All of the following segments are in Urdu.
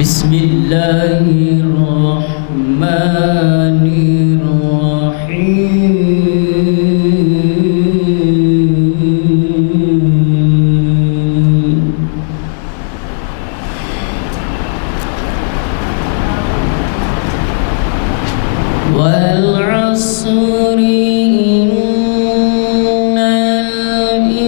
بسم الله الرحمن الرحيم والعصر إن الإنسان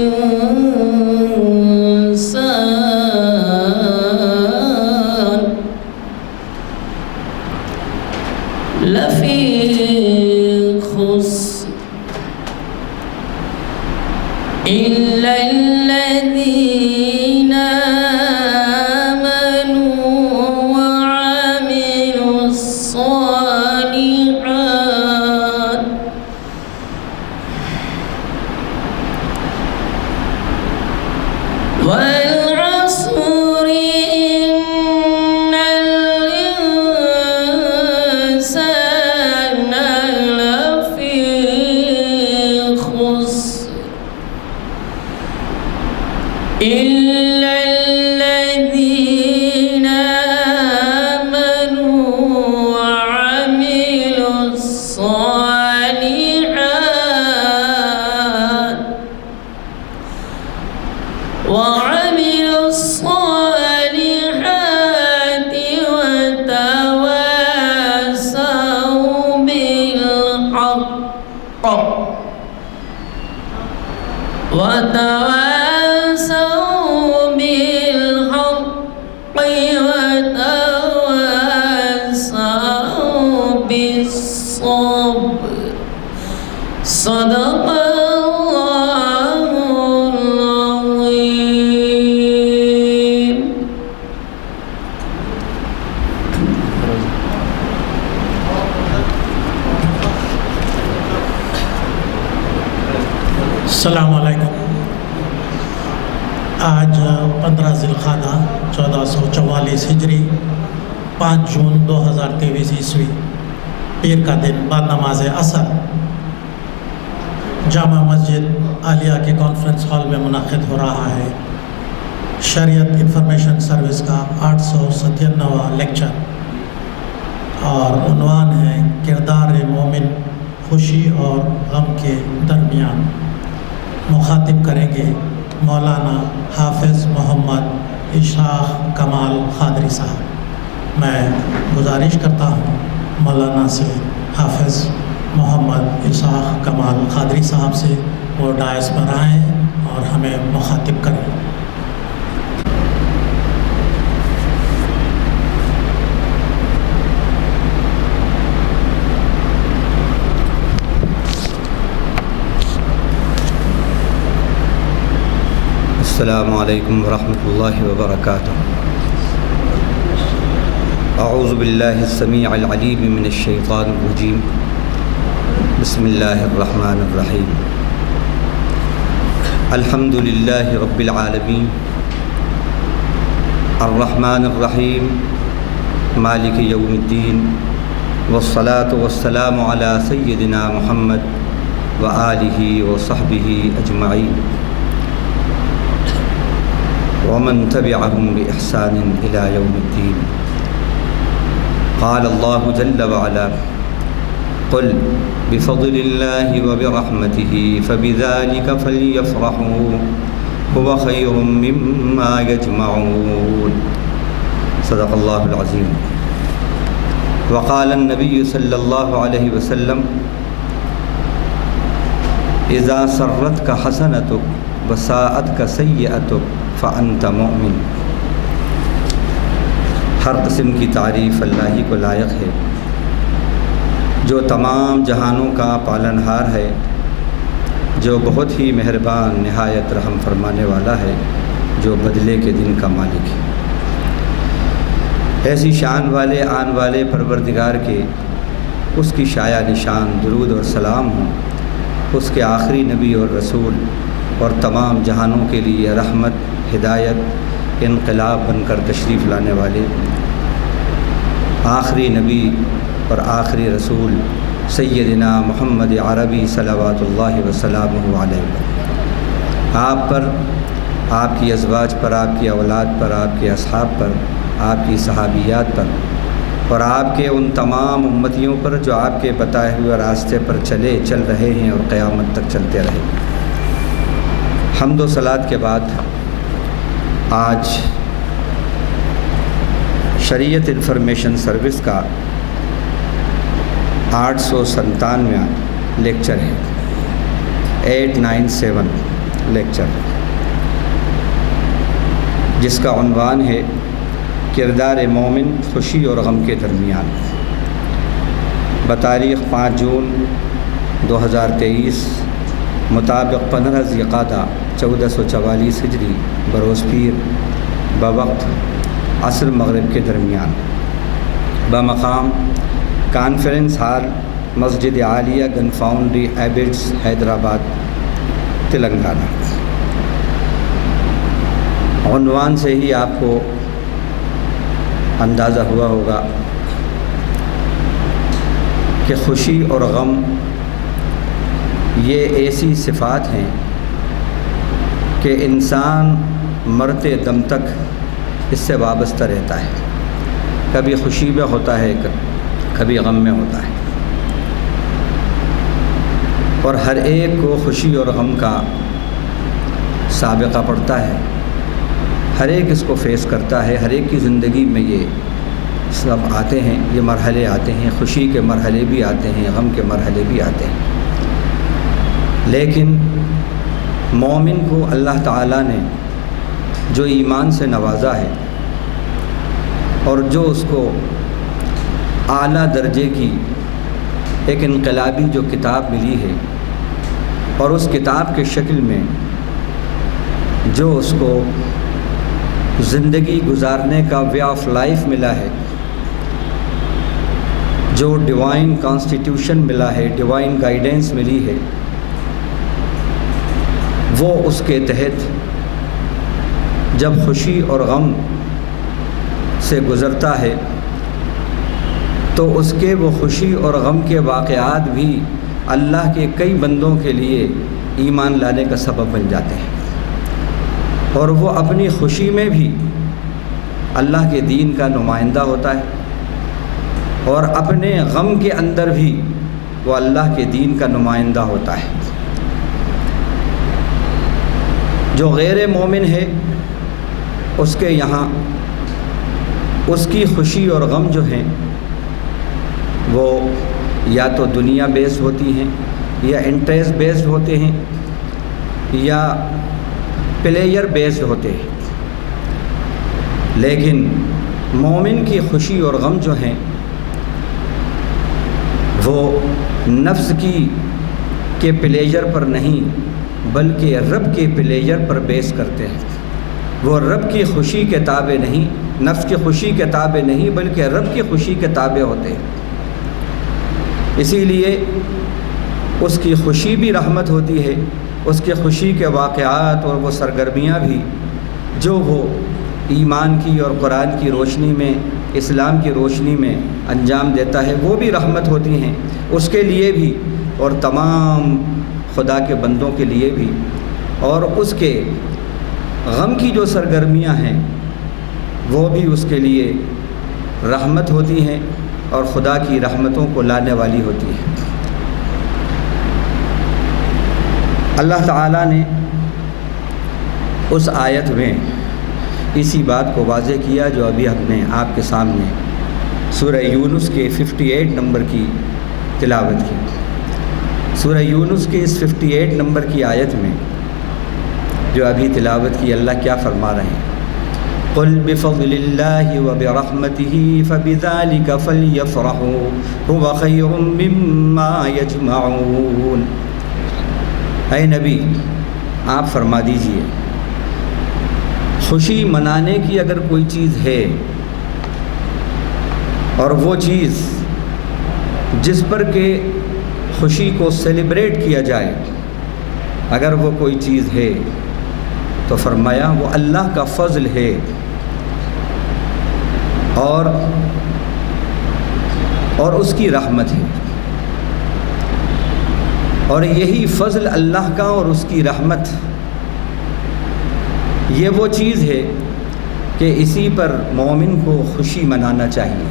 لفي خسر إلا الذين آمنوا وعملوا الصالحات والعصر إن الإنسان لفي خسر إلا الذين آمنوا وعملوا الصالحات وتواصوا بالحق وتواصوا بالصبر صدق الله العظيم. السلام علیکم. آج 15 ذی القعدہ 1444 ہجری 5 جون 2023 عیسوی پیر کا دن بعد نماز عصر جامع مسجد عالیہ کے کانفرنس ہال میں منعقد ہو رہا ہے. شریعت انفارمیشن سروس کا 897واں لیکچر اور عنوان ہے کردار مومن خوشی اور غم کے درمیان. مخاطب کریں گے مولانا حافظ محمد اشاق کمال قادری صاحب. میں گزارش کرتا ہوں مولانا سے حافظ محمد اشاق کمال قادری صاحب سے وہ ڈائس پر آئیں اور ہمیں مخاطب کریں. السلام علیکم ورحمۃ اللہ وبرکاتہ. اعوذ باللہ السمیع العلیم من الشیطان الرجیم. بسم اللہ الرحمن الرحیم. الحمد للہ رب العالمین الرحمن الرحیم مالک یوم الدین والصلاة والسلام علی سیدنا محمد وآلہ وصحبہ اجمعین ومن تبعهم بإحسان إلى يوم الدين. قال الله جل وعلا قل بفضل الله وبرحمته فبذلك فليفرحوا هو خير مما يجمعون. صدق الله العظيم. وقال النبي صلى الله عليه وسلم إذا سرتك حسنتك وساءتك سيئتك فأنت مؤمن. ہر قسم کی تعریف اللہ ہی کو لائق ہے جو تمام جہانوں کا پالنہار ہے، جو بہت ہی مہربان نہایت رحم فرمانے والا ہے، جو بدلے کے دن کا مالک ہے. ایسی شان والے آن والے پروردگار کے اس کی شایع نشان درود اور سلام ہوں اس کے آخری نبی اور رسول اور تمام جہانوں کے لیے رحمت، ہدایت، انقلاب بن کر تشریف لانے والے آخری نبی اور آخری رسول سیدنا محمد عربی صلوات اللہ وسلامہ علیہ. آپ پر، آپ کی ازواج پر، آپ کی اولاد پر، آپ کے اصحاب پر، آپ کی صحابیات پر اور آپ کے ان تمام امتیوں پر جو آپ کے بتائے ہوئے راستے پر چل رہے ہیں اور قیامت تک چلتے رہے۔ حمد و صلات کے بعد آج شریعت انفارمیشن سروس کا 897واں لیکچر ہے، 897 لیکچر، جس کا عنوان ہے کردار مومن خوشی اور غم کے درمیان۔ بتاریخ 5 جون 2023 مطابق 15 ذی القعدہ 1444 ہجری بروز پیر بوقت عصر مغرب کے درمیان بمقام کانفرنس ہال مسجد عالیہ گن فاؤنڈری ایبٹس حیدرآباد تلنگانہ۔ عنوان سے ہی آپ کو اندازہ ہوا ہوگا کہ خوشی اور غم یہ ایسی صفات ہیں کہ انسان مرتے دم تک اس سے وابستہ رہتا ہے، کبھی خوشی میں ہوتا ہے، کبھی غم میں ہوتا ہے، اور ہر ایک کو خوشی اور غم کا سابقہ پڑتا ہے، ہر ایک اس کو فیس کرتا ہے، ہر ایک کی زندگی میں یہ سب آتے ہیں، یہ مرحلے آتے ہیں، خوشی کے مرحلے بھی آتے ہیں، غم کے مرحلے بھی آتے ہیں۔ لیکن مومن کو اللہ تعالیٰ نے جو ایمان سے نوازا ہے اور جو اس کو اعلیٰ درجے کی ایک انقلابی جو کتاب ملی ہے، اور اس کتاب کے شکل میں جو اس کو زندگی گزارنے کا وے آف لائف ملا ہے، جو ڈیوائن کانسٹیٹیوشن ملا ہے، ڈیوائن گائیڈنس ملی ہے، وہ اس کے تحت جب خوشی اور غم سے گزرتا ہے تو اس کے وہ خوشی اور غم کے واقعات بھی اللہ کے کئی بندوں کے لیے ایمان لانے کا سبب بن جاتے ہیں، اور وہ اپنی خوشی میں بھی اللہ کے دین کا نمائندہ ہوتا ہے، اور اپنے غم کے اندر بھی وہ اللہ کے دین کا نمائندہ ہوتا ہے۔ جو غیر مومن ہے اس کے یہاں اس کی خوشی اور غم جو ہیں وہ یا تو دنیا بیسڈ ہوتی ہیں، یا انٹرسٹ بیسڈ ہوتے ہیں، یا پلیئر بیسڈ ہوتے ہیں۔ لیکن مومن کی خوشی اور غم جو ہیں وہ نفس کے پلیجر پر نہیں بلکہ رب کے پلیجر پر بیس کرتے ہیں۔ وہ رب کی خوشی کے تابع نہیں، نفس کی خوشی کے تابع نہیں، بلکہ رب کی خوشی کے تابع ہوتے ہیں۔ اسی لیے اس کی خوشی بھی رحمت ہوتی ہے، اس کے خوشی کے واقعات اور وہ سرگرمیاں بھی جو وہ ایمان کی اور قرآن کی روشنی میں، اسلام کی روشنی میں انجام دیتا ہے، وہ بھی رحمت ہوتی ہیں اس کے لیے بھی اور تمام خدا کے بندوں کے لیے بھی۔ اور اس کے غم کی جو سرگرمیاں ہیں وہ بھی اس کے لیے رحمت ہوتی ہیں اور خدا کی رحمتوں کو لانے والی ہوتی ہے۔ اللہ تعالیٰ نے اس آیت میں اسی بات کو واضح کیا جو ابھی ہم نے آپ کے سامنے سورہ یونس کے 58 نمبر کی تلاوت کی۔ سورہ یونس کے اس 58 نمبر کی آیت میں جو ابھی تلاوت کی، اللہ کیا فرما رہے ہیں؟ قُلْ بِفَضْلِ اللَّهِ وَبِرَحْمَتِهِ فَبِذَلِكَ فَلْيَفْرَحُوا هُوَ خَيْرٌ مِّمَّا يَجْمَعُونَ۔ اے نبی آپ فرما دیجئے، خوشی منانے کی اگر کوئی چیز ہے اور وہ چیز جس پر کہ خوشی کو سیلیبریٹ کیا جائے، اگر وہ کوئی چیز ہے تو فرمایا وہ اللہ کا فضل ہے، اور اس کی رحمت ہے۔ اور یہی فضل اللہ کا اور اس کی رحمت، یہ وہ چیز ہے کہ اسی پر مومن کو خوشی منانا چاہیے۔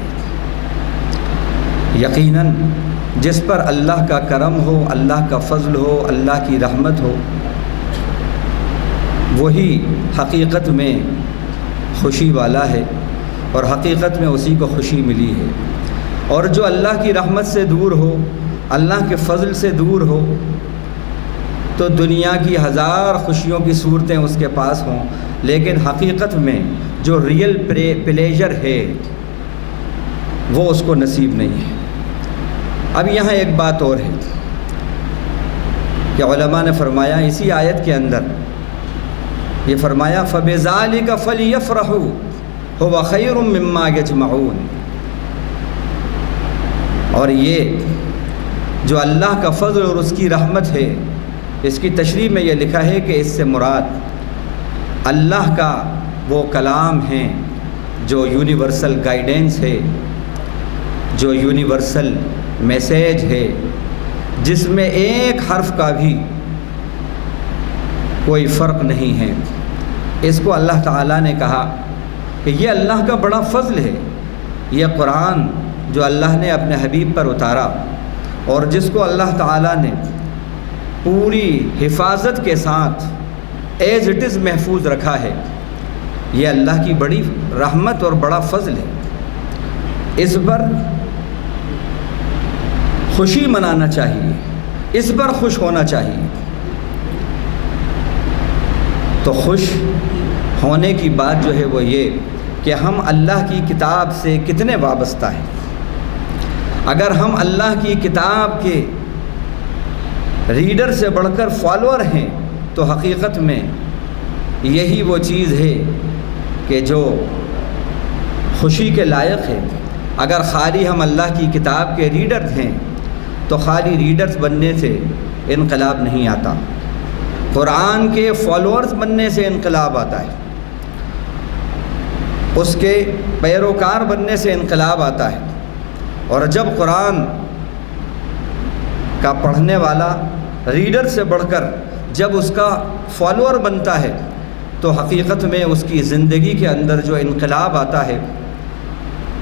یقیناً جس پر اللہ کا کرم ہو، اللہ کا فضل ہو، اللہ کی رحمت ہو، وہی حقیقت میں خوشی والا ہے اور حقیقت میں اسی کو خوشی ملی ہے۔ اور جو اللہ کی رحمت سے دور ہو، اللہ کے فضل سے دور ہو، تو دنیا کی ہزار خوشیوں کی صورتیں اس کے پاس ہوں، لیکن حقیقت میں جو ریئل پلیجر ہے وہ اس کو نصیب نہیں ہے۔ اب یہاں ایک بات اور ہے کہ علماء نے فرمایا اسی آیت کے اندر یہ فرمایا فَبِذَلِكَ فَلْيَفْرَحُوا هُوَ خَيْرٌ مِّمَّا يَجْمَعُونَ، اور یہ جو اللہ کا فضل اور اس کی رحمت ہے، اس کی تشریح میں یہ لکھا ہے کہ اس سے مراد اللہ کا وہ کلام ہے جو یونیورسل گائیڈنس ہے، جو یونیورسل میسیج ہے، جس میں ایک حرف کا بھی کوئی فرق نہیں ہے۔ اس کو اللہ تعالیٰ نے کہا کہ یہ اللہ کا بڑا فضل ہے، یہ قرآن جو اللہ نے اپنے حبیب پر اتارا اور جس کو اللہ تعالیٰ نے پوری حفاظت کے ساتھ ایز اٹ از محفوظ رکھا ہے، یہ اللہ کی بڑی رحمت اور بڑا فضل ہے۔ اس پر خوشی منانا چاہیے، اس پر خوش ہونا چاہیے۔ تو خوش ہونے کی بات جو ہے وہ یہ کہ ہم اللہ کی کتاب سے کتنے وابستہ ہیں۔ اگر ہم اللہ کی کتاب کے ریڈر سے بڑھ کر فالوور ہیں تو حقیقت میں یہی وہ چیز ہے کہ جو خوشی کے لائق ہے۔ اگر خالی ہم اللہ کی کتاب کے ریڈر ہیں تو خالی ریڈرز بننے سے انقلاب نہیں آتا، قرآن کے فالوورز بننے سے انقلاب آتا ہے، اس کے پیروکار بننے سے انقلاب آتا ہے۔ اور جب قرآن کا پڑھنے والا ریڈر سے بڑھ کر جب اس کا فالوور بنتا ہے تو حقیقت میں اس کی زندگی کے اندر جو انقلاب آتا ہے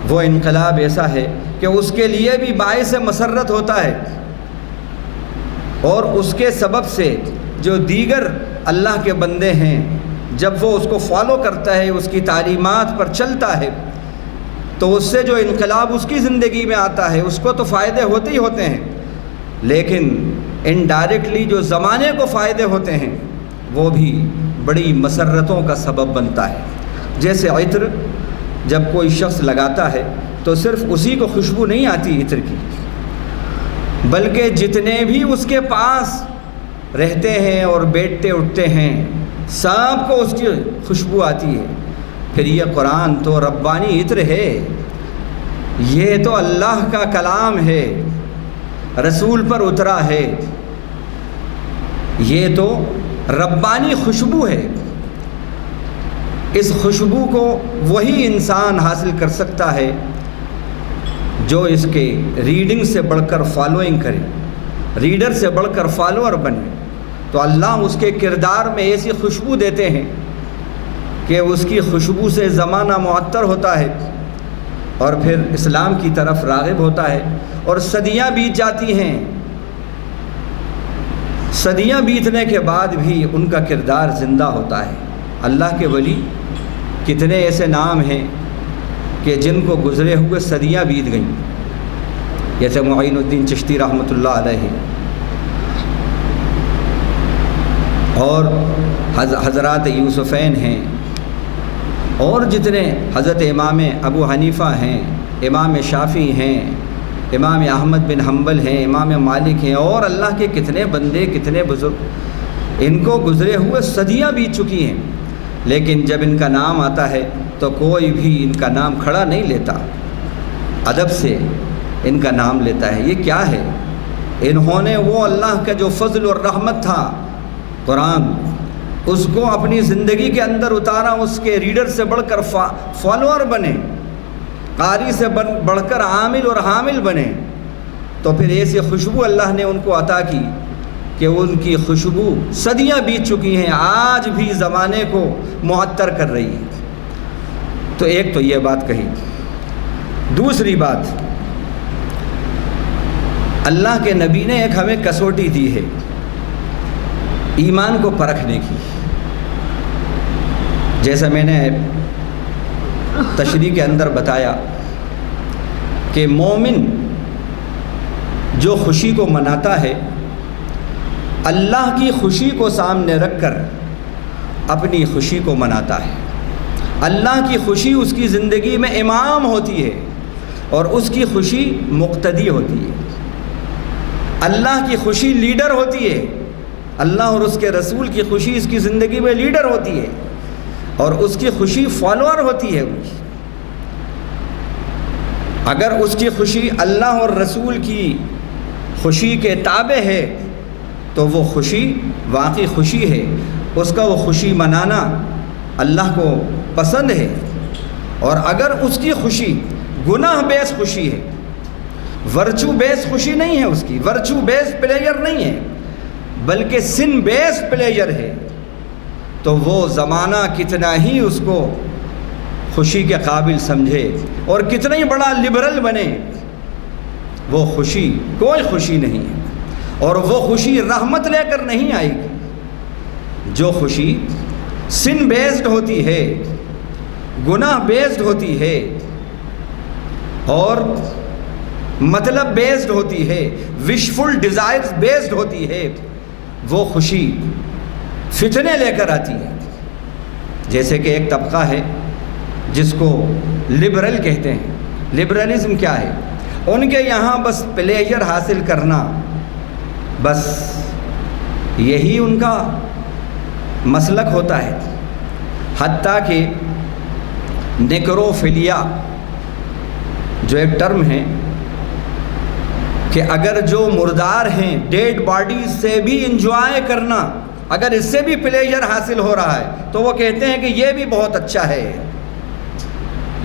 وہ انقلاب ایسا ہے کہ اس کے لیے بھی باعث مسرت ہوتا ہے، اور اس کے سبب سے جو دیگر اللہ کے بندے ہیں جب وہ اس کو فالو کرتا ہے، اس کی تعلیمات پر چلتا ہے، تو اس سے جو انقلاب اس کی زندگی میں آتا ہے اس کو تو فائدے ہوتے ہی ہوتے ہیں، لیکن انڈائریکٹلی جو زمانے کو فائدے ہوتے ہیں وہ بھی بڑی مسرتوں کا سبب بنتا ہے۔ جیسے عطر جب کوئی شخص لگاتا ہے تو صرف اسی کو خوشبو نہیں آتی عطر کی، بلکہ جتنے بھی اس کے پاس رہتے ہیں اور بیٹھتے اٹھتے ہیں سب کو اس کی خوشبو آتی ہے۔ پھر یہ قرآن تو ربانی عطر ہے، یہ تو اللہ کا کلام ہے، رسول پر اترا ہے، یہ تو ربانی خوشبو ہے۔ اس خوشبو کو وہی انسان حاصل کر سکتا ہے جو اس کے ریڈنگ سے بڑھ کر فالوئنگ کرے، ریڈر سے بڑھ کر فالوور بنے۔ تو اللہ اس کے کردار میں ایسی خوشبو دیتے ہیں کہ اس کی خوشبو سے زمانہ معطر ہوتا ہے اور پھر اسلام کی طرف راغب ہوتا ہے، اور صدیاں بیت جاتی ہیں، صدیاں بیتنے کے بعد بھی ان کا کردار زندہ ہوتا ہے۔ اللہ کے ولی کتنے ایسے نام ہیں کہ جن کو گزرے ہوئے صدیاں بیت گئیں، جیسے معین الدین چشتی رحمۃ اللہ علیہ، اور حضرات یوسفین ہیں، اور جتنے حضرت امام ابو حنیفہ ہیں، امام شافعی ہیں، امام احمد بن حنبل ہیں، امام مالک ہیں، اور اللہ کے کتنے بندے، کتنے بزرگ، ان کو گزرے ہوئے صدیاں بیت چکی ہیں، لیکن جب ان کا نام آتا ہے تو کوئی بھی ان کا نام کھڑا نہیں لیتا، ادب سے ان کا نام لیتا ہے۔ یہ کیا ہے؟ انہوں نے وہ اللہ کا جو فضل اور رحمت تھا قرآن، اس کو اپنی زندگی کے اندر اتارا، اس کے ریڈر سے بڑھ کر فالوور بنے، قاری سے بڑھ کر عامل اور حامل بنے، تو پھر ایسی خوشبو اللہ نے ان کو عطا کی کہ ان کی خوشبو صدیاں بیت چکی ہیں، آج بھی زمانے کو معطر کر رہی ہے۔ تو ایک تو یہ بات کہی. دوسری بات، اللہ کے نبی نے ایک ہمیں کسوٹی دی ہے ایمان کو پرکھنے کی. جیسا میں نے تشریح کے اندر بتایا کہ مومن جو خوشی کو مناتا ہے، اللہ کی خوشی کو سامنے رکھ کر اپنی خوشی کو مناتا ہے. اللہ کی خوشی اس کی زندگی میں امام ہوتی ہے اور اس کی خوشی مقتدی ہوتی ہے. اللہ کی خوشی لیڈر ہوتی ہے، اللہ اور اس کے رسول کی خوشی اس کی زندگی میں لیڈر ہوتی ہے اور اس کی خوشی فالوور ہوتی ہے. اگر اس کی خوشی اللہ اور رسول کی خوشی کے تابع ہے تو وہ خوشی واقعی خوشی ہے، اس کا وہ خوشی منانا اللہ کو پسند ہے. اور اگر اس کی خوشی گناہ بیس خوشی ہے، ورچو بیس خوشی نہیں ہے، اس کی ورچو بیس پلیجر نہیں ہے بلکہ سن بیس پلیجر ہے، تو وہ زمانہ کتنا ہی اس کو خوشی کے قابل سمجھے اور کتنا ہی بڑا لبرل بنے، وہ خوشی کوئی خوشی نہیں ہے. اور وہ خوشی رحمت لے کر نہیں آئے گی. جو خوشی سن بیسڈ ہوتی ہے، گناہ بیسڈ ہوتی ہے اور مطلب بیسڈ ہوتی ہے، وشفل ڈیزائرز بیسڈ ہوتی ہے، وہ خوشی فتنے لے کر آتی ہے. جیسے کہ ایک طبقہ ہے جس کو لبرل کہتے ہیں. لبرلزم کیا ہے؟ ان کے یہاں بس پلیجر حاصل کرنا، بس یہی ان کا مسلک ہوتا ہے. حتیٰ کہ نیکروفیلیا جو ایک ٹرم ہے کہ اگر جو مردار ہیں ڈیڈ باڈیز سے بھی انجوائے کرنا، اگر اس سے بھی پلیجر حاصل ہو رہا ہے تو وہ کہتے ہیں کہ یہ بھی بہت اچھا ہے،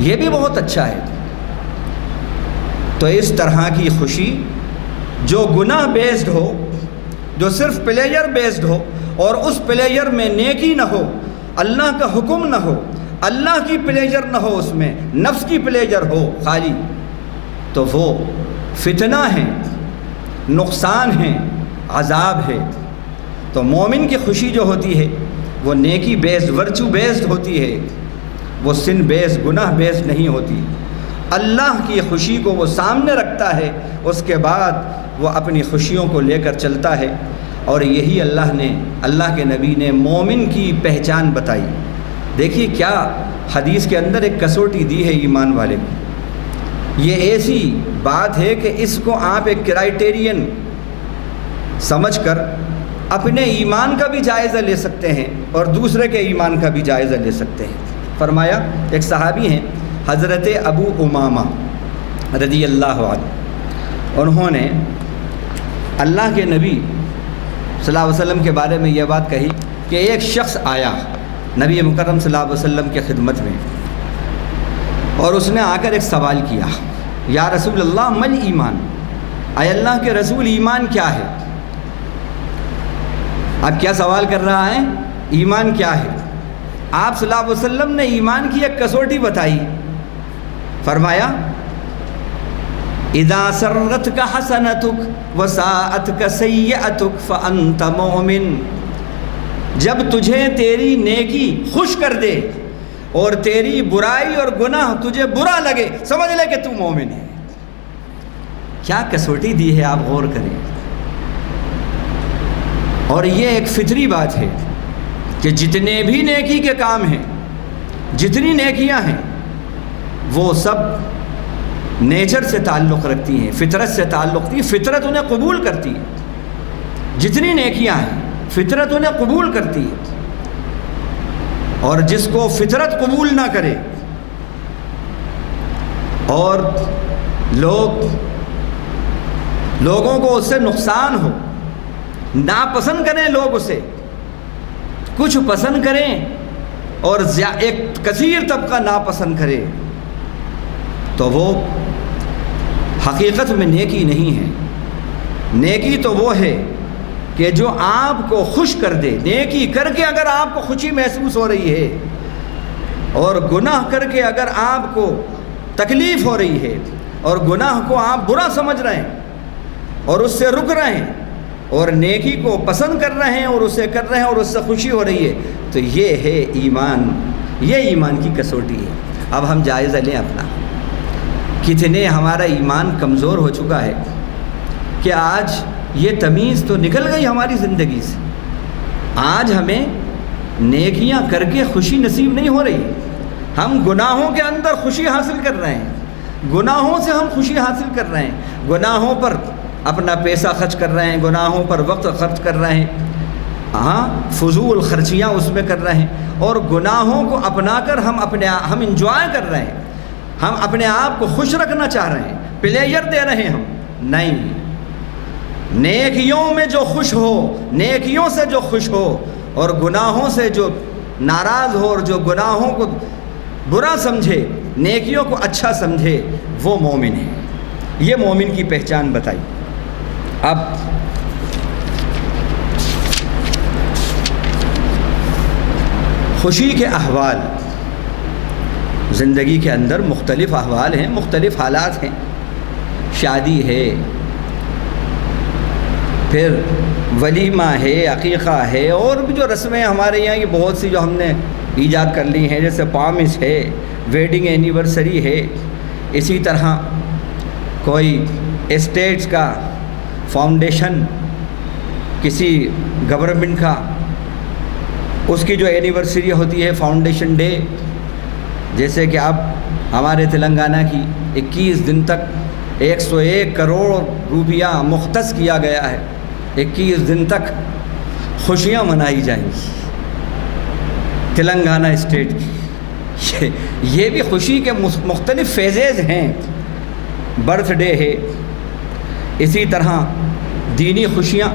یہ بھی بہت اچھا ہے. تو اس طرح کی خوشی جو گناہ بیسڈ ہو، جو صرف پلیجر بیسڈ ہو اور اس پلیجر میں نیکی نہ ہو، اللہ کا حکم نہ ہو، اللہ کی پلیجر نہ ہو، اس میں نفس کی پلیجر ہو خالی، تو وہ فتنہ ہے، نقصان ہے، عذاب ہے. تو مومن کی خوشی جو ہوتی ہے وہ نیکی بیسڈ، ورچو بیسڈ ہوتی ہے، وہ سن بیسڈ، گناہ بیسڈ نہیں ہوتی. اللہ کی خوشی کو وہ سامنے رکھتا ہے، اس کے بعد وہ اپنی خوشیوں کو لے کر چلتا ہے. اور یہی اللہ کے نبی نے مومن کی پہچان بتائی. دیکھیے کیا حدیث کے اندر ایک کسوٹی دی ہے ایمان والے کو. یہ ایسی بات ہے کہ اس کو آپ ایک کرائٹیرین سمجھ کر اپنے ایمان کا بھی جائزہ لے سکتے ہیں اور دوسرے کے ایمان کا بھی جائزہ لے سکتے ہیں. فرمایا، ایک صحابی ہیں حضرت ابو امامہ رضی اللہ عنہ، انہوں نے اللہ کے نبی صلی اللہ علیہ وسلم کے بارے میں یہ بات کہی کہ ایک شخص آیا نبی مکرم صلی اللہ علیہ وسلم کی خدمت میں اور اس نے آ کر ایک سوال کیا، یا رسول اللہ مل ایمان، اے اللہ کے رسول ایمان کیا ہے؟ اب کیا سوال کر رہا ہے؟ ایمان کیا ہے؟ آپ صلی اللہ علیہ وسلم نے ایمان کی ایک کسوٹی بتائی. فرمایا، اذا سرتک حسنتک وساءتک سیئتک فانت مؤمن. جب تجھے تیری نیکی خوش کر دے اور تیری برائی اور گناہ تجھے برا لگے، سمجھ لے کہ تو مومن ہے. کیا کسوٹی دی ہے، آپ غور کریں. اور یہ ایک فطری بات ہے کہ جتنے بھی نیکی کے کام ہیں، جتنی نیکیاں ہیں، وہ سب نیچر سے تعلق رکھتی ہیں، فطرت سے تعلق رکھتی ہیں، فطرت انہیں قبول کرتی ہے. جتنی نیکیاں ہیں فطرت انہیں قبول کرتی ہے. اور جس کو فطرت قبول نہ کرے اور لوگوں کو اس سے نقصان ہو، ناپسند کریں لوگ اسے، کچھ پسند کریں اور ایک کثیر طبقہ ناپسند کرے، تو وہ حقیقت میں نیکی نہیں ہے. نیکی تو وہ ہے کہ جو آپ کو خوش کر دے. نیکی کر کے اگر آپ کو خوشی محسوس ہو رہی ہے اور گناہ کر کے اگر آپ کو تکلیف ہو رہی ہے اور گناہ کو آپ برا سمجھ رہے ہیں اور اس سے رک رہے ہیں اور نیکی کو پسند کر رہے ہیں اور اسے کر رہے ہیں اور اس سے خوشی ہو رہی ہے، تو یہ ہے ایمان، یہ ایمان کی کسوٹی ہے۔ اب ہم جائزہ لیں اپنا، کتنے ہمارا ایمان کمزور ہو چکا ہے کہ آج یہ تمیز تو نکل گئی ہماری زندگی سے۔ آج ہمیں نیکیاں کر کے خوشی نصیب نہیں ہو رہی، ہم گناہوں کے اندر خوشی حاصل کر رہے ہیں، گناہوں سے ہم خوشی حاصل کر رہے ہیں، گناہوں پر اپنا پیسہ خرچ کر رہے ہیں، گناہوں پر وقت خرچ کر رہے ہیں، فضول خرچیاں اس میں کر رہے ہیں، اور گناہوں کو اپنا کر ہم انجوائے کر رہے ہیں، ہم اپنے آپ کو خوش رکھنا چاہ رہے ہیں، پلیجر دے رہے ہیں ہم۔ نہیں، نیکیوں میں جو خوش ہو، نیکیوں سے جو خوش ہو اور گناہوں سے جو ناراض ہو اور جو گناہوں کو برا سمجھے، نیکیوں کو اچھا سمجھے، وہ مومن ہے۔ یہ مومن کی پہچان بتائی۔ اب خوشی کے احوال، زندگی کے اندر مختلف احوال ہیں، مختلف حالات ہیں، شادی ہے، پھر ولیمہ ہے، عقیقہ ہے، اور بھی جو رسمیں ہمارے یہاں کی بہت سی جو ہم نے ایجاد کر لی ہیں، جیسے پامس ہے، ویڈنگ اینیورسری ہے، اسی طرح کوئی اسٹیٹس کا فاؤنڈیشن، کسی گورنمنٹ کا، اس کی جو اینیورسری ہوتی ہے فاؤنڈیشن ڈے، جیسے کہ اب ہمارے تلنگانہ کی 21 دن تک 101 کروڑ روپیہ مختص کیا گیا ہے، 21 دن تک خوشیاں منائی جائیں گی تلنگانہ اسٹیٹ کی۔ یہ بھی خوشی کے مختلف فیزز ہیں، برتھ ڈے ہے، اسی طرح دینی خوشیاں،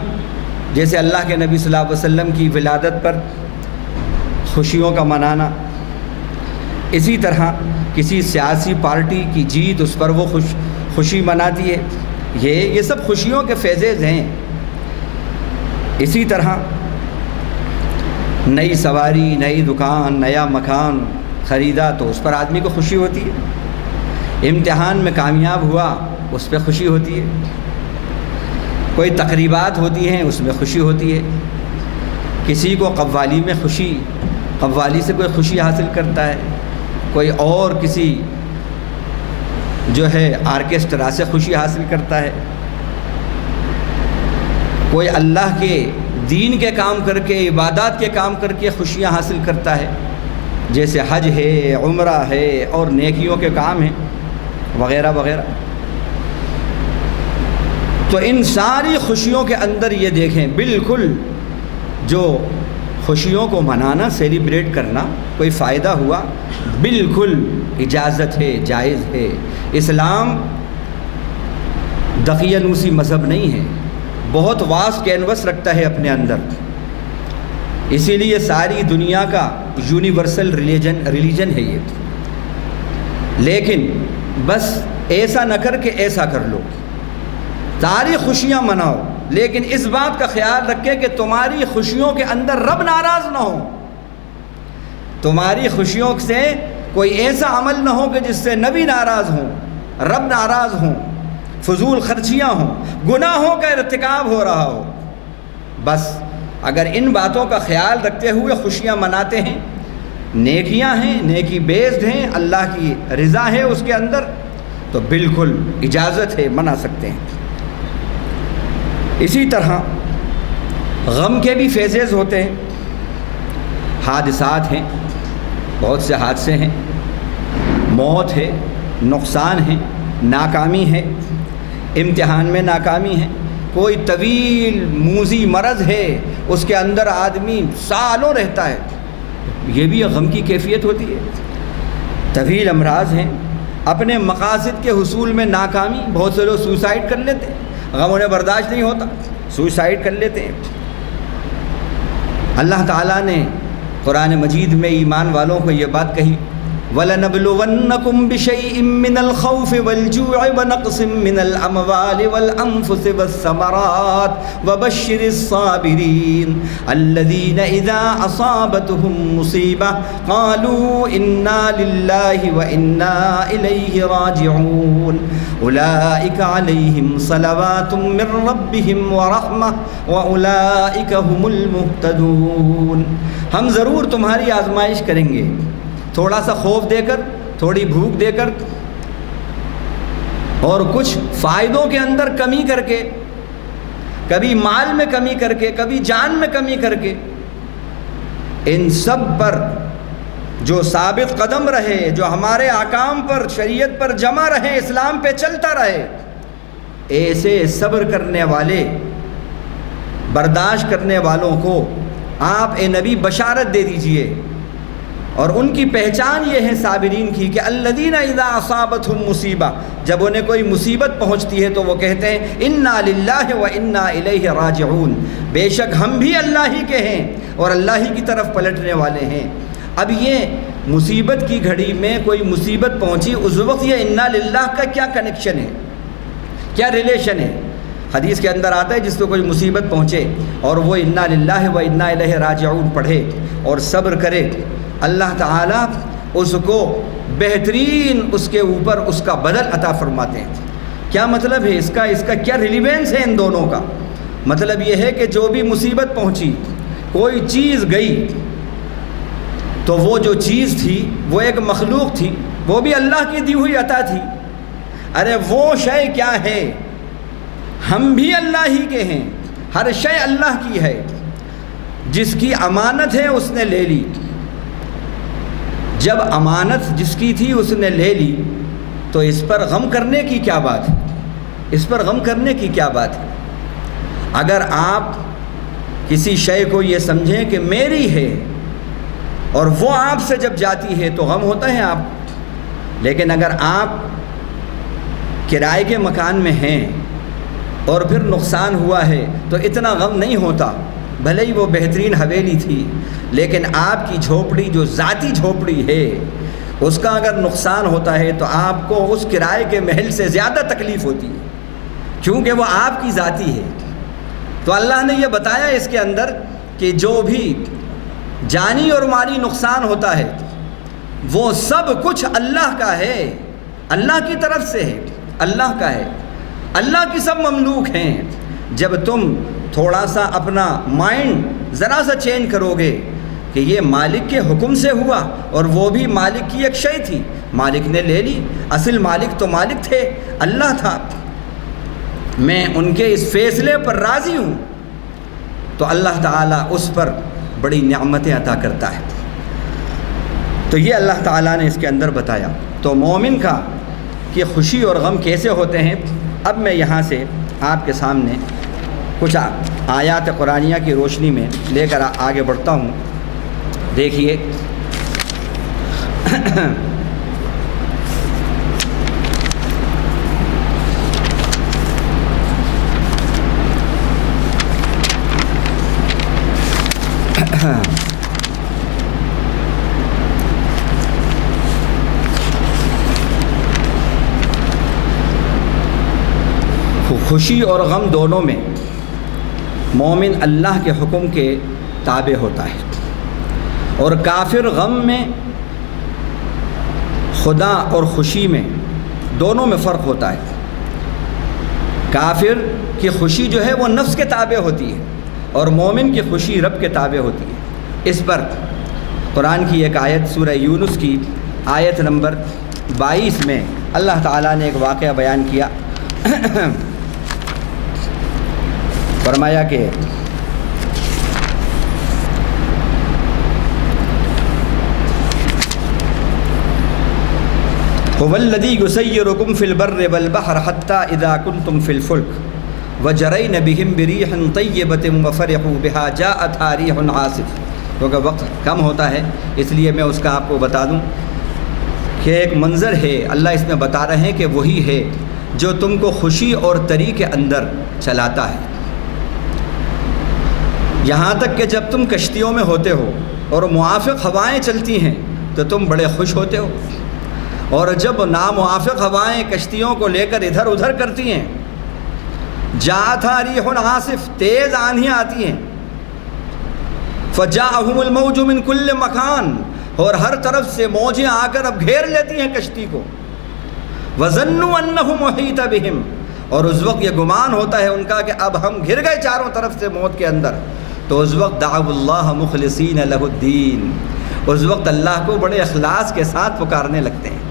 جیسے اللہ کے نبی صلی اللہ علیہ وسلم کی ولادت پر خوشیوں کا منانا، اسی طرح کسی سیاسی پارٹی کی جیت، اس پر وہ خوشی مناتی ہے، یہ سب خوشیوں کے فیزز ہیں۔ اسی طرح نئی سواری، نئی دکان، نیا مکان خریدا تو اس پر آدمی کو خوشی ہوتی ہے، امتحان میں کامیاب ہوا اس پہ خوشی ہوتی ہے، کوئی تقریبات ہوتی ہیں اس میں خوشی ہوتی ہے، کسی کو قوالی میں خوشی، قوالی سے کوئی خوشی حاصل کرتا ہے، کوئی اور کسی جو ہے آرکیسٹرا سے خوشی حاصل کرتا ہے، کوئی اللہ کے دین کے کام کر کے، عبادات کے کام کر کے خوشیاں حاصل کرتا ہے، جیسے حج ہے، عمرہ ہے، اور نیکیوں کے کام ہیں وغیرہ وغیرہ۔ تو ان ساری خوشیوں کے اندر یہ دیکھیں، بالکل جو خوشیوں کو منانا، سیلیبریٹ کرنا کوئی فائدہ ہوا، بالکل اجازت ہے، جائز ہے۔ اسلام دقیانوسی مذہب نہیں ہے، بہت واسٹ کینوس رکھتا ہے اپنے اندر، اسی لیے ساری دنیا کا یونیورسل ریلیجن ہے یہ۔ لیکن بس ایسا نہ کر کے ایسا کر لو، ساری خوشیاں مناؤ، لیکن اس بات کا خیال رکھے کہ تمہاری خوشیوں کے اندر رب ناراض نہ ہو، تمہاری خوشیوں سے کوئی ایسا عمل نہ ہو کہ جس سے نبی ناراض ہوں، رب ناراض ہوں، فضول خرچیاں ہوں، گناہوں کا ارتکاب ہو رہا ہو۔ بس اگر ان باتوں کا خیال رکھتے ہوئے خوشیاں مناتے ہیں، نیکیاں ہیں، نیکی بیسڈ ہیں، اللہ کی رضا ہے اس کے اندر، تو بالکل اجازت ہے، منا سکتے ہیں۔ اسی طرح غم کے بھی فیزز ہوتے ہیں، حادثات ہیں، بہت سے حادثے ہیں، موت ہے، نقصان ہے، ناکامی ہے، امتحان میں ناکامی ہے، کوئی طویل موذی مرض ہے، اس کے اندر آدمی سالوں رہتا ہے، یہ بھی غم کی کیفیت ہوتی ہے۔ طویل امراض ہیں، اپنے مقاصد کے حصول میں ناکامی، بہت سے لوگ سوسائڈ کر لیتے ہیں، غم انہیں برداشت نہیں ہوتا، سوسائڈ کر لیتے ہیں۔ اللہ تعالیٰ نے قرآن مجید میں ایمان والوں کو یہ بات کہی وَلَنَبْلُوَنَّكُمْ بِشَيْءٍ مِّنَ الْخَوْفِ وَالْجُوعِ وَنَقْصٍ مِّنَ الْأَمْوَالِ وَالْأَنفُسِ وَالثَّمَرَاتِ وَبَشِّرِ الصَّابِرِينَ الَّذِينَ إِذَا أَصَابَتْهُم مُّصِيبَةٌ قَالُوا إِنَّا لِلَّهِ وَإِنَّا إِلَيْهِ رَاجِعُونَ أُولَٰئِكَ عَلَيْهِمْ صَلَوَاتٌ مِّن رَّبِّهِمْ وَرَحْمَةٌ وَأُولَٰئِكَ هُمُ الْمُهْتَدُونَ۔ ہم ضرور تمہاری آزمائش کریں گے، تھوڑا سا خوف دے کر، تھوڑی بھوک دے کر، اور کچھ فائدوں کے اندر کمی کر کے، کبھی مال میں کمی کر کے، کبھی جان میں کمی کر کے۔ ان سب پر جو ثابت قدم رہے، جو ہمارے احکام پر، شریعت پر جمع رہے، اسلام پہ چلتا رہے، ایسے صبر کرنے والے، برداشت کرنے والوں کو آپ اے نبی بشارت دے دیجئے۔ اور ان کی پہچان یہ ہے صابرین کی کہ الذین اذا اصابتہم مصیبہ، جب انہیں کوئی مصیبت پہنچتی ہے تو وہ کہتے ہیں انا للہ و انا الیہ راجعون، بے شک ہم بھی اللہ ہی کے ہیں اور اللہ ہی کی طرف پلٹنے والے ہیں۔ اب یہ مصیبت کی گھڑی میں کوئی مصیبت پہنچی، اس وقت یہ انا للہ کا کیا کنیکشن ہے، کیا ریلیشن ہے؟ حدیث کے اندر آتا ہے جس کو کوئی مصیبت پہنچے اور وہ انا للہ و انا الیہ راجعون پڑھے اور صبر کرے، اللہ تعالیٰ اس کو بہترین اس کے اوپر اس کا بدل عطا فرماتے ہیں۔ کیا مطلب ہے اس کا کیا ریلیونس ہے ان دونوں کا؟ مطلب یہ ہے کہ جو بھی مصیبت پہنچی، کوئی چیز گئی، تو وہ جو چیز تھی وہ ایک مخلوق تھی، وہ بھی اللہ کی دی ہوئی عطا تھی۔ ارے وہ شے کیا ہے؟ ہم بھی اللہ ہی کے ہیں، ہر شے اللہ کی ہے، جس کی امانت ہے اس نے لے لی۔ جب امانت جس کی تھی اس نے لے لی تو اس پر غم کرنے کی کیا بات ہے؟ اس پر غم کرنے کی کیا بات ہے؟ اگر آپ کسی شے کو یہ سمجھیں کہ میری ہے اور وہ آپ سے جب جاتی ہے تو غم ہوتا ہے آپ، لیکن اگر آپ کرائے کے مکان میں ہیں اور پھر نقصان ہوا ہے تو اتنا غم نہیں ہوتا، بھلے ہی وہ بہترین حویلی تھی، لیکن آپ کی جھوپڑی جو ذاتی جھوپڑی ہے اس کا اگر نقصان ہوتا ہے تو آپ کو اس کرائے کے محل سے زیادہ تکلیف ہوتی ہے، کیونکہ وہ آپ کی ذاتی ہے۔ تو اللہ نے یہ بتایا اس کے اندر کہ جو بھی جانی اور مالی نقصان ہوتا ہے وہ سب کچھ اللہ کا ہے، اللہ کی طرف سے ہے، اللہ کا ہے، اللہ کی سب مملوک ہیں۔ جب تم تھوڑا سا اپنا مائنڈ ذرا سا چینج کرو گے کہ یہ مالک کے حکم سے ہوا اور وہ بھی مالک کی ایک شے تھی، مالک نے لے لی، اصل مالک تو مالک تھے، اللہ تھا، میں ان کے اس فیصلے پر راضی ہوں، تو اللہ تعالیٰ اس پر بڑی نعمتیں عطا کرتا ہے۔ تو یہ اللہ تعالیٰ نے اس کے اندر بتایا۔ تو مومن کا کہ خوشی اور غم کیسے ہوتے ہیں، اب میں یہاں سے آپ کے سامنے کچھ آیات قرآنیہ کی روشنی میں لے کر آگے بڑھتا ہوں۔ دیکھیے خوشی اور غم دونوں میں مومن اللہ کے حکم کے تابع ہوتا ہے، اور کافر غم میں خدا اور خوشی میں دونوں میں فرق ہوتا ہے۔ کافر کی خوشی جو ہے وہ نفس کے تابع ہوتی ہے اور مومن کی خوشی رب کے تابع ہوتی ہے۔ اس پر قرآن کی ایک آیت سورہ یونس کی آیت نمبر 22 میں اللہ تعالیٰ نے ایک واقعہ بیان کیا، فرمایا کہ هو الذي يسيركم في البر والبحر حتى إذا كنتم في الفلك وجرين بهم بريح طيبة وفرحوا بها جاءتها ريح عاصف۔ کیونکہ وقت کم ہوتا ہے اس لیے میں اس کا آپ کو بتا دوں کہ ایک منظر ہے، اللہ اس میں بتا رہے ہیں کہ وہی ہے جو تم کو خوشی اور تری کے اندر چلاتا ہے، یہاں تک کہ جب تم کشتیوں میں ہوتے ہو اور موافق ہوائیں چلتی ہیں تو تو تم بڑے خوش ہوتے ہو، اور جب ناموافق ہوائیں کشتیوں کو لے کر ادھر ادھر کرتی ہیں، جاءتھا ریح عاصف، تیز آندھیاں آتی ہیں، فجاءہم الموج من کل مکان، اور ہر طرف سے موجیں آ کر اب گھیر لیتی ہیں کشتی کو، وظنوا انہم احیط بہم، اور اس وقت یہ گمان ہوتا ہے ان کا کہ اب ہم گھر گئے چاروں طرف سے موت کے اندر، تو اس وقت دعوا اللہ مخلصین لہ الدین، اس وقت اللہ کو بڑے اخلاص کے ساتھ پکارنے لگتے ہیں،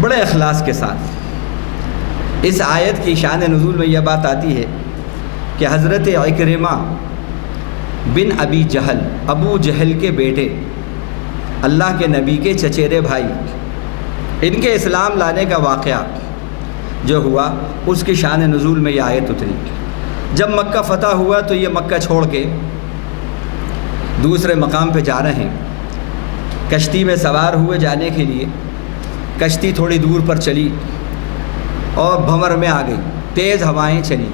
بڑے اخلاص کے ساتھ۔ اس آیت کی شان نزول میں یہ بات آتی ہے کہ حضرت عکرمہ بن ابی جہل، ابو جہل کے بیٹے، اللہ کے نبی کے چچیرے بھائی، ان کے اسلام لانے کا واقعہ جو ہوا اس کی شان نزول میں یہ آیت اتری۔ جب مکہ فتح ہوا تو یہ مکہ چھوڑ کے دوسرے مقام پہ جا رہے ہیں، کشتی میں سوار ہوئے جانے کے لیے، کشتی تھوڑی دور پر چلی اور بھنور میں آ گئی، تیز ہوائیں چلی۔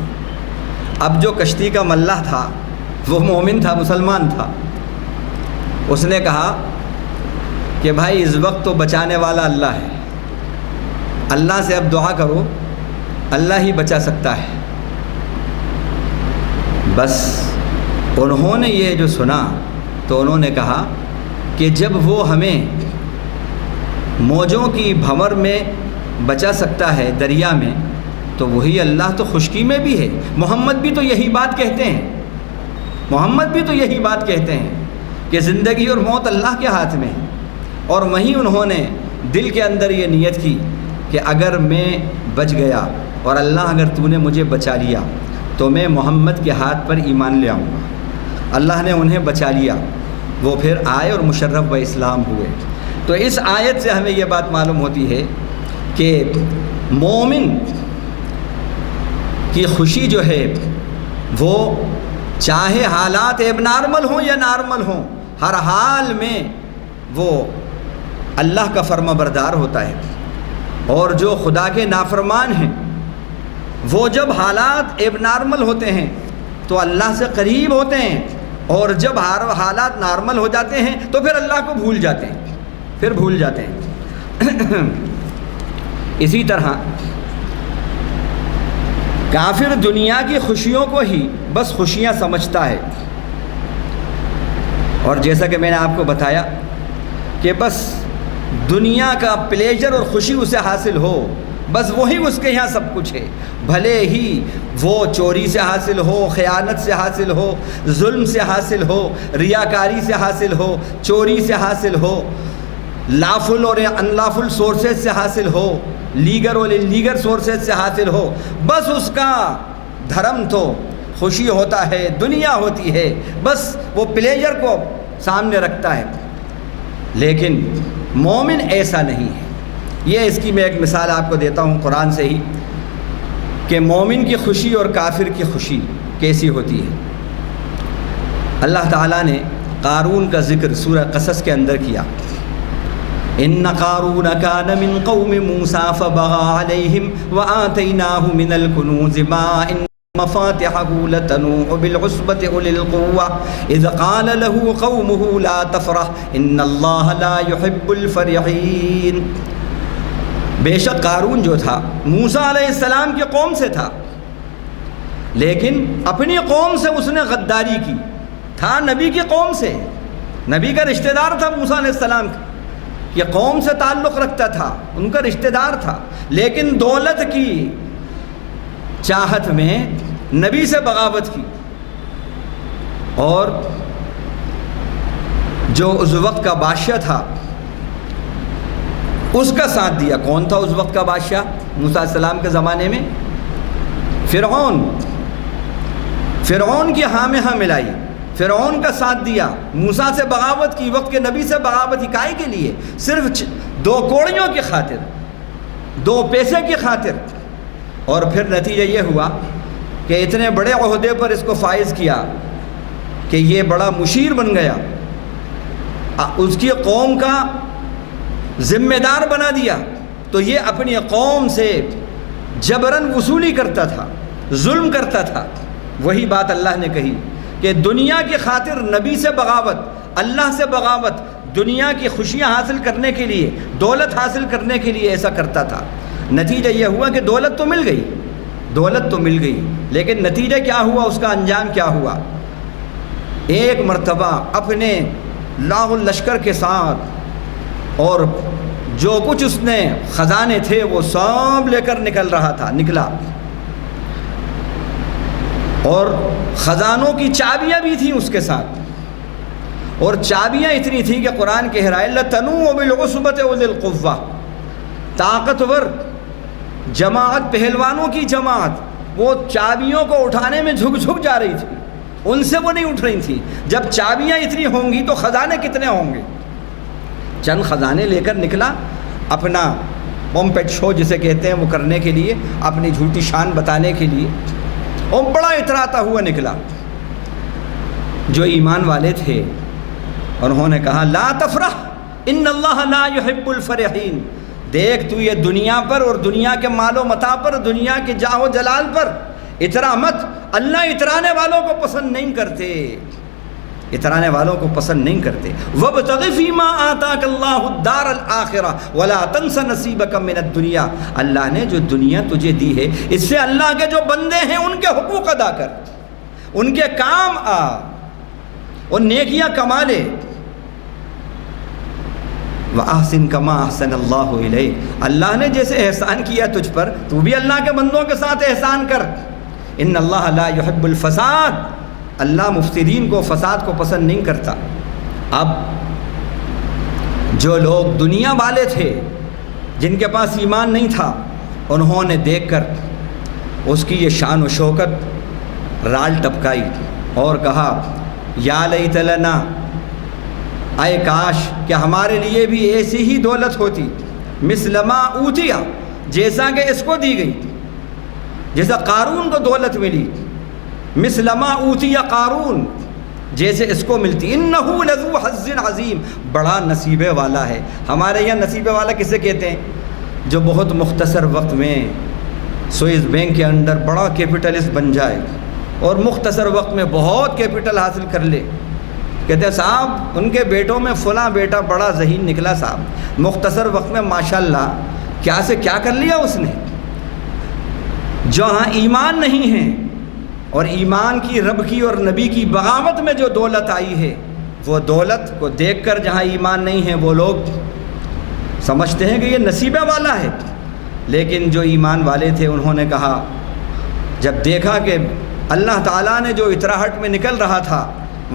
اب جو کشتی کا ملاح تھا وہ مومن تھا، مسلمان تھا، اس نے کہا کہ بھائی اس وقت تو بچانے والا اللہ ہے، اللہ سے اب دعا کرو، اللہ ہی بچا سکتا ہے۔ بس انہوں نے یہ جو سنا تو انہوں نے کہا کہ جب وہ ہمیں موجوں کی بھنور میں بچا سکتا ہے دریا میں، تو وہی اللہ تو خشکی میں بھی ہے۔ محمد بھی تو یہی بات کہتے ہیں، محمد بھی تو یہی بات کہتے ہیں کہ زندگی اور موت اللہ کے ہاتھ میں ہے۔ اور وہیں انہوں نے دل کے اندر یہ نیت کی کہ اگر میں بچ گیا اور اللہ اگر تو نے مجھے بچا لیا تو میں محمد کے ہاتھ پر ایمان لے آؤں گا۔ اللہ نے انہیں بچا لیا، وہ پھر آئے اور مشرف و اسلام ہوئے۔ تو اس آیت سے ہمیں یہ بات معلوم ہوتی ہے کہ مومن کی خوشی جو ہے وہ چاہے حالات ایب نارمل ہوں یا نارمل ہوں، ہر حال میں وہ اللہ کا فرما بردار ہوتا ہے۔ اور جو خدا کے نافرمان ہیں وہ جب حالات ایب نارمل ہوتے ہیں تو اللہ سے قریب ہوتے ہیں، اور جب حالات نارمل ہو جاتے ہیں تو پھر اللہ کو بھول جاتے ہیں، پھر بھول جاتے ہیں۔ اسی طرح کافر دنیا کی خوشیوں کو ہی بس خوشیاں سمجھتا ہے، اور جیسا کہ میں نے آپ کو بتایا کہ بس دنیا کا پلیجر اور خوشی اسے حاصل ہو، بس وہی اس کے یہاں سب کچھ ہے، بھلے ہی وہ چوری سے حاصل ہو، خیانت سے حاصل ہو، ظلم سے حاصل ہو، ریاکاری سے حاصل ہو، چوری سے حاصل ہو، لافل اور انلافل سورسز سے حاصل ہو، لیگل اور انلیگل سورسز سے حاصل ہو، بس اس کا دھرم تو خوشی ہوتا ہے، دنیا ہوتی ہے، بس وہ پلیجر کو سامنے رکھتا ہے۔ لیکن مومن ایسا نہیں ہے۔ یہ اس کی میں ایک مثال آپ کو دیتا ہوں قرآن سے ہی کہ مومن کی خوشی اور کافر کی خوشی کیسی ہوتی ہے۔ اللہ تعالیٰ نے قارون کا ذکر سورہ قصص کے اندر کیا۔ ان قارون کان من قوم موسیٰ فبغى علیہم وآتیناہ من الکنوز ما ان مفاتحه لتنوء بالعصبة أولي القوة إذ قال له قومه لا تفرح إن الله لا يحب الفرحين۔ بے شک قارون جو تھا موسیٰ علیہ السلام کی قوم سے تھا، لیکن اپنی قوم سے اس نے غداری کی، تھا نبی کی قوم سے، نبی کا رشتہ دار تھا موسیٰ علیہ السلام یہ قوم سے تعلق رکھتا تھا، ان کا رشتہ دار تھا، لیکن دولت کی چاہت میں نبی سے بغاوت کی، اور جو اس وقت کا بادشاہ تھا اس کا ساتھ دیا۔ کون تھا اس وقت کا بادشاہ موسیٰ علیہ السلام کے زمانے میں؟ فرعون کی ہاں میں ہاں ملائی، فرعون کا ساتھ دیا، موسیٰ سے بغاوت کی، وقت کے نبی سے بغاوت کی، کائے کے لیے؟ صرف 2 کوڑیوں کی خاطر، 2 پیسے کی خاطر۔ اور پھر نتیجہ یہ ہوا کہ اتنے بڑے عہدے پر اس کو فائز کیا کہ یہ بڑا مشیر بن گیا، اس کی قوم کا ذمہ دار بنا دیا، تو یہ اپنی قوم سے جبراً وصولی کرتا تھا، ظلم کرتا تھا۔ وہی بات اللہ نے کہی کہ دنیا کی خاطر نبی سے بغاوت، اللہ سے بغاوت، دنیا کی خوشیاں حاصل کرنے کے لیے، دولت حاصل کرنے کے لیے ایسا کرتا تھا۔ نتیجہ یہ ہوا کہ دولت تو مل گئی، دولت تو مل گئی، لیکن نتیجہ کیا ہوا، اس کا انجام کیا ہوا؟ ایک مرتبہ اپنے لاغ لشکر کے ساتھ اور جو کچھ اس نے خزانے تھے وہ سب لے کر نکلا، اور خزانوں کی چابیاں بھی تھیں اس کے ساتھ، اور چابیاں اتنی تھیں کہ قرآن کہہ رہا ہے لَتَنُوءُ بِالْعُصْبَةِ أُولِي الْقُوَّةِ، طاقتور جماعت، پہلوانوں کی جماعت، وہ چابیوں کو اٹھانے میں جھک جا رہی تھی، ان سے وہ نہیں اٹھ رہی تھی۔ جب چابیاں اتنی ہوں گی تو خزانے کتنے ہوں گے؟ چند خزانے لے کر نکلا، اپنا پومپٹ شو جسے کہتے ہیں وہ کرنے کے لیے، اپنی جھوٹی شان بتانے کے لیے، اور بڑا اتراتا ہوا نکلا۔ جو ایمان والے تھے انہوں نے کہا لا تفرح ان اللہ لا يحب الفرحین، دیکھ تو یہ دنیا پر اور دنیا کے مال و متاع پر، دنیا کے جاہ و جلال پر اترا مت، اللہ اترانے والوں کو پسند نہیں کرتے، اترانے والوں کو پسند نہیں کرتے۔ وَابْتَغِ فِي مَا آتَاكَ اللَّهُ الدَّارَ الْآخِرَةَ وَلَا تَنْسَ نَصِيبَكَ مِنَ الدُّنْيَا، اللہ نے جو دنیا تجھے دی ہے اس سے اللہ کے جو بندے ہیں ان کے حقوق ادا کر، ان کے کام آ، اور نیکیاں کما لے۔ وَأَحْسِن كَمَا أَحْسَنَ اللَّهُ إِلَيْكَ، اللہ نے جیسے احسان کیا تجھ پر تو بھی اللہ کے بندوں کے ساتھ احسان کر۔ ان اللہ لا يحب الفساد، اللہ مفسدین کو، فساد کو پسند نہیں کرتا۔ اب جو لوگ دنیا والے تھے جن کے پاس ایمان نہیں تھا، انہوں نے دیکھ کر اس کی یہ شان و شوکت رال ٹپکائی اور کہا یا لیت لنا، اے کاش کہ ہمارے لیے بھی ایسی ہی دولت ہوتی، مثل ما اوتیا، جیسا کہ اس کو دی گئی، جیسا قارون کو دولت ملی، مثل ما اوتی قارون، جیسے اس کو ملتی، انہو لذو حظ عظیم، بڑا نصیبے والا ہے۔ ہمارے یہاں نصیبے والا کسے کہتے ہیں؟ جو بہت مختصر وقت میں سوئس بینک کے اندر بڑا کیپٹلسٹ بن جائے اور مختصر وقت میں بہت کیپٹل حاصل کر لے۔ کہتے ہیں صاحب ان کے بیٹوں میں فلاں بیٹا بڑا ذہین نکلا صاحب، مختصر وقت میں ماشاءاللہ کیا سے کیا کر لیا اس نے۔ جہاں ایمان نہیں ہے اور ایمان کی، رب کی اور نبی کی بغاوت میں جو دولت آئی ہے، وہ دولت کو دیکھ کر جہاں ایمان نہیں ہے وہ لوگ سمجھتے ہیں کہ یہ نصیبہ والا ہے، لیکن جو ایمان والے تھے انہوں نے کہا، جب دیکھا کہ اللہ تعالیٰ نے جو اطراہٹ میں نکل رہا تھا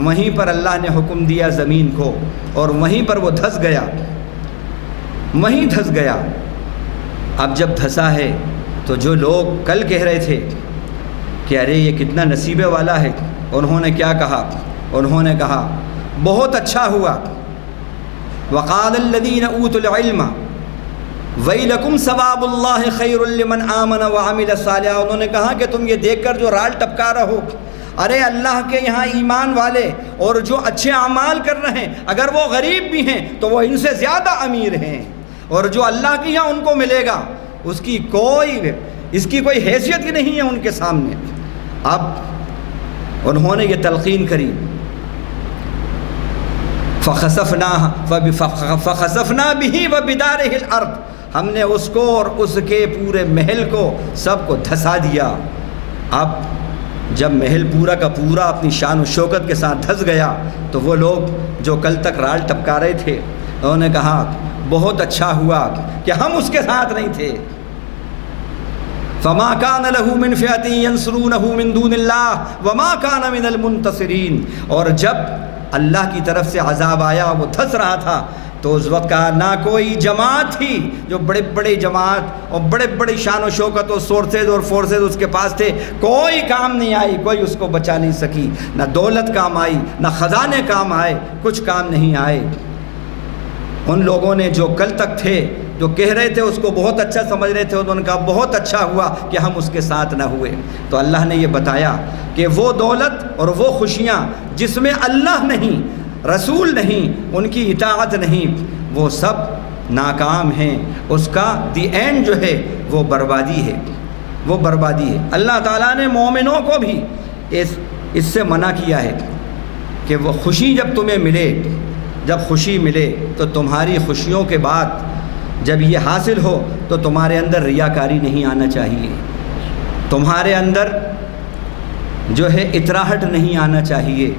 وہیں پر اللہ نے حکم دیا زمین کو، اور وہیں پر وہ دھس گیا، وہیں دھس گیا۔ اب جب دھسا ہے تو جو لوگ کل کہہ رہے تھے کہ ارے یہ کتنا نصیبے والا ہے، انہوں نے کیا کہا؟ انہوں نے کہا بہت اچھا ہوا۔ وقال الذین اوتوا العلم ویلکم ثواب اللہ خیر لمن آمن وعمل صالحا، انہوں نے کہا کہ تم یہ دیکھ کر جو رال ٹپکا رہے ہو، ارے اللہ کے یہاں ایمان والے اور جو اچھے اعمال کر رہے ہیں اگر وہ غریب بھی ہیں تو وہ ان سے زیادہ امیر ہیں، اور جو اللہ کے یہاں ان کو ملے گا اس کی کوئی حیثیت ہی نہیں ہے ان کے سامنے۔ اب انہوں نے یہ تلقین کری، فخسفنا به وبداره الارض، ہم نے اس کو اور اس کے پورے محل کو سب کو دھسا دیا۔ اب جب محل پورا کا پورا اپنی شان و شوکت کے ساتھ دھس گیا تو وہ لوگ جو کل تک رال ٹپکا رہے تھے انہوں نے کہا بہت اچھا ہوا کہ ہم اس کے ساتھ نہیں تھے۔ فما كان له من فئة ينصرونه من دون الله وما كان من المنتصرين، اور جب اللہ کی طرف سے عذاب آیا وہ دھس رہا تھا تو اس وقت کا نہ کوئی جماعت تھی، جو بڑے بڑے جماعت اور بڑے بڑے شان و شوکت اور سورسز اور فورسز اس کے پاس تھے، کوئی کام نہیں آئی، کوئی اس کو بچا نہیں سکی، نہ دولت کام آئی، نہ خزانے کام آئے، کچھ کام نہیں آئے۔ ان لوگوں نے جو کل تک تھے، جو کہہ رہے تھے اس کو بہت اچھا سمجھ رہے تھے، انہوں نے کہا بہت اچھا ہوا کہ ہم اس کے ساتھ نہ ہوئے۔ تو اللہ نے یہ بتایا کہ وہ دولت اور وہ خوشیاں جس میں اللہ نہیں، رسول نہیں، ان کی اطاعت نہیں، وہ سب ناکام ہیں، اس کا دی اینڈ جو ہے وہ بربادی ہے، وہ بربادی ہے۔ اللہ تعالیٰ نے مومنوں کو بھی اس سے منع کیا ہے کہ وہ خوشی جب تمہیں ملے جب خوشی ملے تو تمہاری خوشیوں کے بعد جب یہ حاصل ہو تو تمہارے اندر ریاکاری نہیں آنا چاہیے، تمہارے اندر جو ہے اتراہٹ نہیں آنا چاہیے،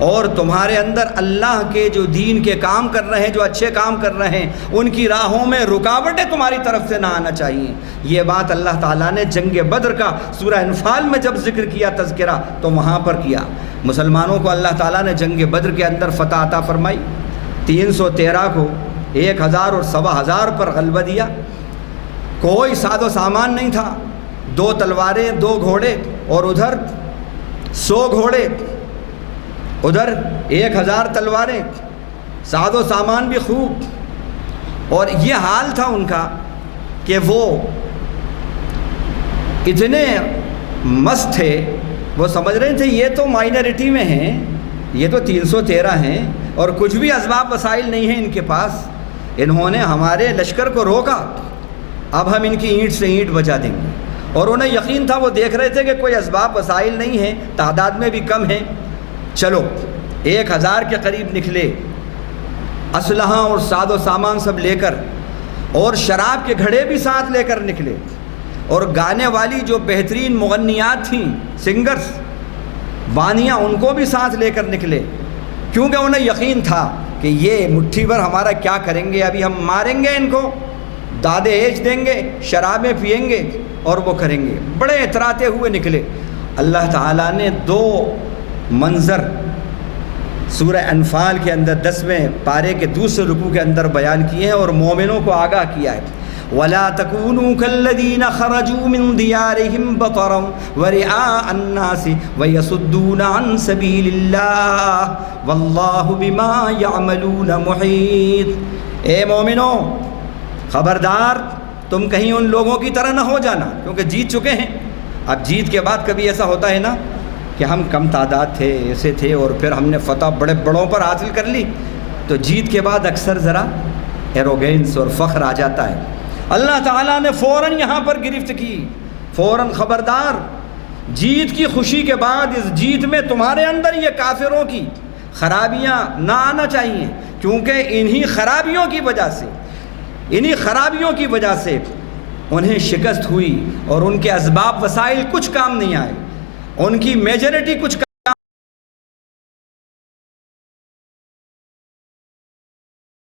اور تمہارے اندر اللہ کے جو دین کے کام کر رہے ہیں، جو اچھے کام کر رہے ہیں، ان کی راہوں میں رکاوٹیں تمہاری طرف سے نہ آنا چاہیے۔ یہ بات اللہ تعالیٰ نے جنگ بدر کا سورہ انفال میں جب ذکر کیا تذکرہ تو وہاں پر کیا۔ مسلمانوں کو اللہ تعالیٰ نے جنگ بدر کے اندر فتح عطا فرمائی، 313 کو 1000 اور 1500 پر غلبہ دیا۔ کوئی ساز و سامان نہیں تھا، 2 تلواریں، 2 گھوڑے، اور ادھر 100 گھوڑے، ادھر 1000 تلواریں، ساز و سامان بھی خوب۔ اور یہ حال تھا ان کا کہ وہ اتنے مست تھے، وہ سمجھ رہے تھے یہ تو مائنرٹی میں ہیں، یہ تو 313 ہیں اور کچھ بھی اسباب وسائل نہیں ہیں ان کے پاس، انہوں نے ہمارے لشکر کو روکا، اب ہم ان کی اینٹ سے اینٹ بجا دیں گے۔ اور انہیں یقین تھا، وہ دیکھ رہے تھے کہ کوئی اسباب وسائل نہیں ہیں، تعداد میں بھی کم ہیں، چلو 1000 کے قریب نکلے، اسلحہ اور ساز و سامان سب لے کر، اور شراب کے گھڑے بھی ساتھ لے کر نکلے، اور گانے والی جو بہترین مغنیات تھیں، سنگرز، بانیاں، ان کو بھی ساتھ لے کر نکلے، کیونکہ انہیں یقین تھا کہ یہ مٹھی بھر ہمارا کیا کریں گے، ابھی ہم ماریں گے ان کو، دادے ایچ دیں گے، شرابیں پئیں گے اور وہ کریں گے۔ بڑے اتراتے ہوئے نکلے۔ اللہ تعالیٰ نے 2 منظر سورہ انفال کے اندر 10ویں پارے کے دوسرے رکوع کے اندر بیان کیے ہیں اور مومنوں کو آگاہ کیا ہے۔ وَلَا تَكُونُوا كَالَّذِينَ خَرَجُوا مِن دِيَارِهِمْ بَطَرًا وَرِئَاءَ النَّاسِ وَيَصُدُّونَ عَن سَبِيلِ اللَّهِ وَاللَّهُ بِمَا يَعْمَلُونَ مُحِيطٌ۔ اے مومنو، خبردار تم کہیں ان لوگوں کی طرح نہ ہو جانا، کیونکہ جیت چکے ہیں۔ اب جیت کے بعد کبھی ایسا ہوتا ہے نا کہ ہم کم تعداد تھے، ایسے تھے، اور پھر ہم نے فتح بڑوں پر حاصل کر لی، تو جیت کے بعد اکثر ذرا ایروگینس اور فخر آ جاتا ہے۔ اللہ تعالیٰ نے فوراً یہاں پر گرفت کی، فوراً خبردار، جیت کی خوشی کے بعد اس جیت میں تمہارے اندر یہ کافروں کی خرابیاں نہ آنا چاہیے، کیونکہ انہی خرابیوں کی وجہ سے انہیں شکست ہوئی اور ان کے اسباب وسائل کچھ کام نہیں آئے، ان کی میجورٹی کچھ